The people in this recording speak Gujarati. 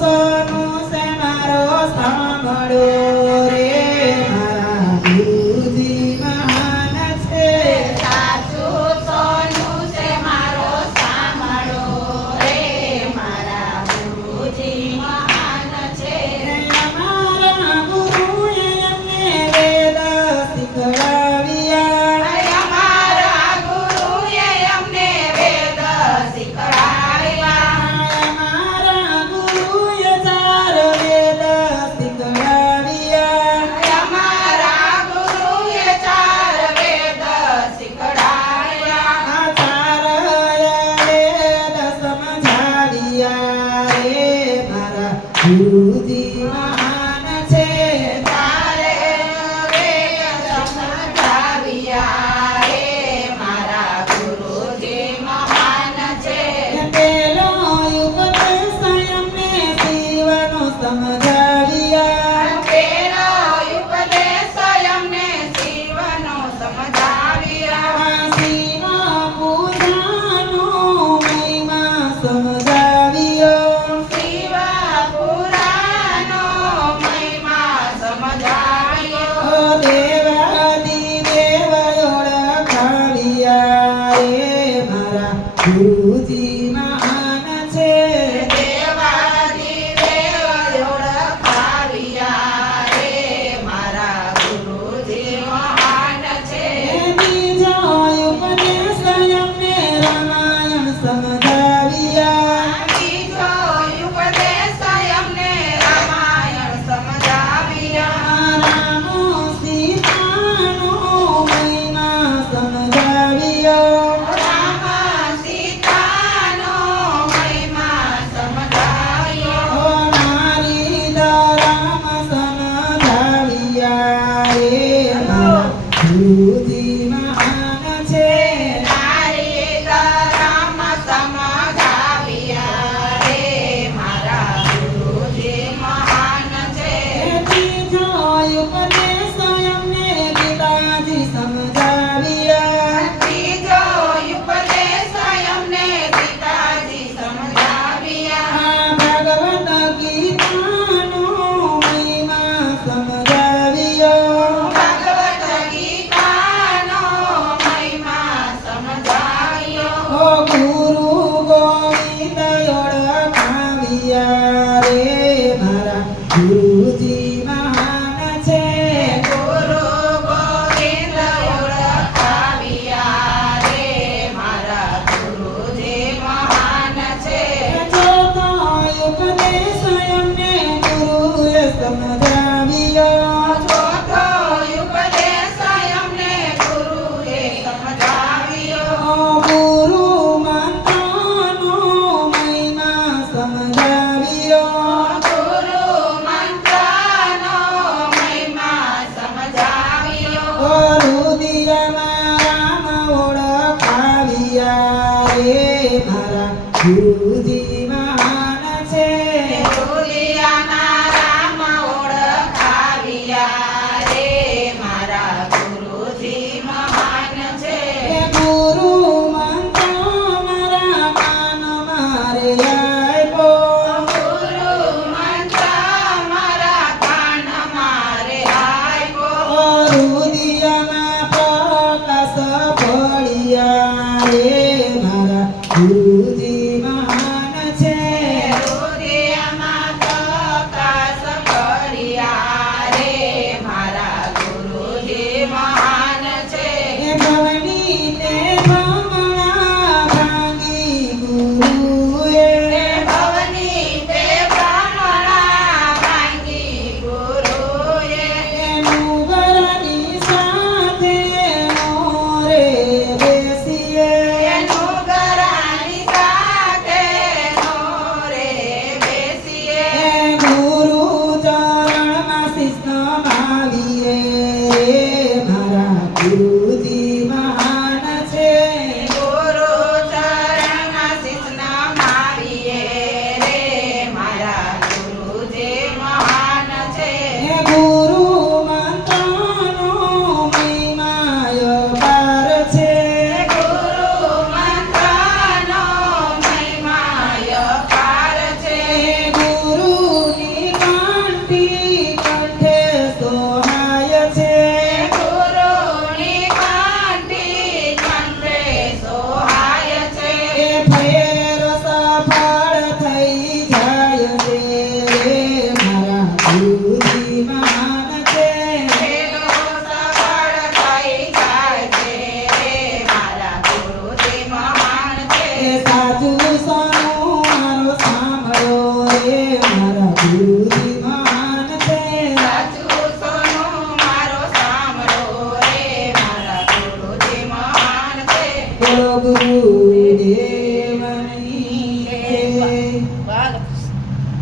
સોનું છે મારો સાંભળો રે મારા ગુરુજી મહાન છે. સાચું સોનું છે મારો સાંભળો રે મારા ગુરુજી મહાન છે. અમારા ગુરુએ અમને વેદ શીખવાડ્યા. અમારા ગુરુએ અમને વેદ શીખવાડ્યા. અમારા ગુરુએ ચાર વેદ શીખવાડ્યા. અમારા ગુરુએ ચાર વેદ શીખવાડ્યા. આ ચાર વેદ સમજાવ્યા રે મારા ગુરુજી મહાન છે. ચારે વેદ સમજાવ્યા રે મારા ગુરુજી મહાન છે. પેલો ઉપદેશ અમને શિવનો સમજાવ્યા. પેલો ઉપદેશ અમને શિવનો સમજાવ્યા. આ શિવ પૂજાનો મહિમા સમજાવ્યો. શિવ પુરાણનો મહિમા સમજાવ્યો. દેવાદિદેવ ઓળખાવ્યા રે મારા ગુરુજી મહાન છે. દેવાદિદેવ ઓળખાવ્યા રે મારા ગુરુજી મહાન છે. બીજો ઉપદેશ અમને રામાયણ સમજાવ્યા. બીજો ઉપદેશ અમને રામાયણ સમજાવ્યા. રામ સીતાનો મહિમા સમજાવ્યો. રામ સીતાનો મહિમા સમજાવ્યો. નારી રામ સમજાવ્યા રે મારા ગુરુજી મહાન છે. નારી રામ સમજાવ્યા રે મારા ગુરુજી મહાન છે. ત્રીજો ઉપદેશ અમને ગીતાજી સમજાવ્યા. ત્રીજો ઉપદેશ અમને ગીતાજી સમજાવ્યા. ભગવદ ગીતાનો મહિમા સમજાવ્યો. ભગવદ ગીતાનો મહિમા સમજાવ્યો. ગુરુ ગોવિંદ ઓળખાવ્યા રે